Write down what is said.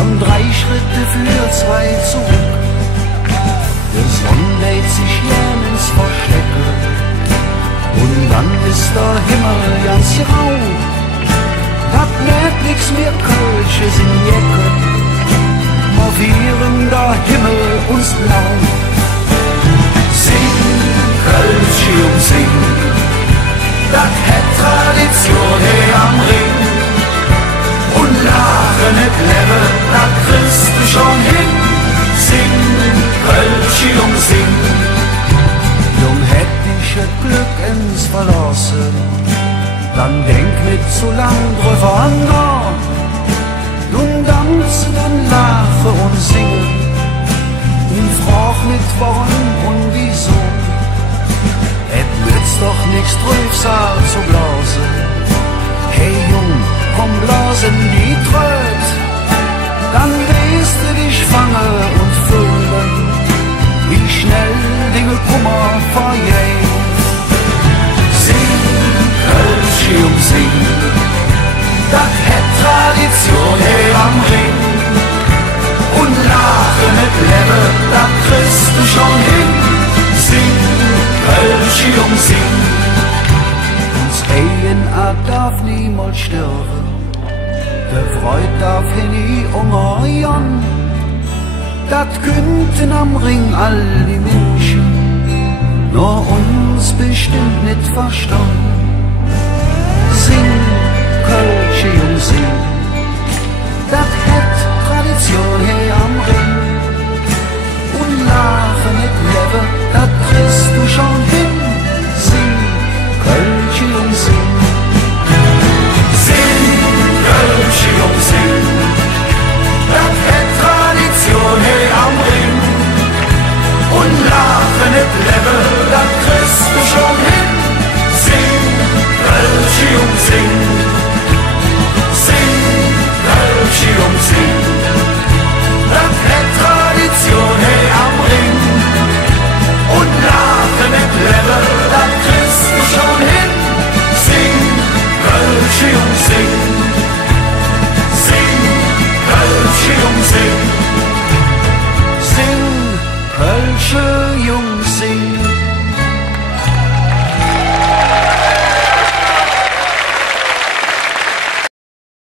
dann 3 Schritte für 2 zurück. Der Sonn lädt sich gern ins Verstecke und dann ist der Himmel ganz grau. Dat merkt nix mehr, Kölsche sind Jecke, marvieren der Himmel uns blau. Sing, Kölsche sing, dat het Tradition hier am Ring. Und lache nicht lebe, da kriegst du schon hin. Sing, Kölsche sing. Jung hätt ich et Glück ins Verlassen, dann denk nicht zu lang drüber nach. Nun tanze, dann lache und singe und frag nicht warum und wieso. Et nützt doch nix Trübsal zu blasen. Hey Jung, komm blasen die Tröd, dann wirst du dich fangen und fühlen, wie schnell Dinge Kummer vergeht. Sing, Kölsche sing, dat het Tradition hier am Ring. Und lache nicht lebe, da kriegst du schon hin. Sing, Kölsche sing. Uns Ehen darf niemals sterben, der Freud darf nie umgehen. Dat könnten am Ring all die Menschen, nur uns bestimmt nicht verstanden. Sing, Kölsche sing, dat het Tradition hier am Ring. Und lache nicht lebe, dat kriegst du schon hin. Sing, Kölsche sing. Sing, Kölsche sing, dat het Tradition hier am Ring. Und lache nicht lebe, dat kriegst du schon hin. Sing, Kölsche sing. Sing, Kölsche sing, dat het Tradition hier am Ring. Und lache nicht lebe, dat kriegst du schon hin. Sing, Kölsche sing. Sing, Kölsche sing. Sing, Kölsche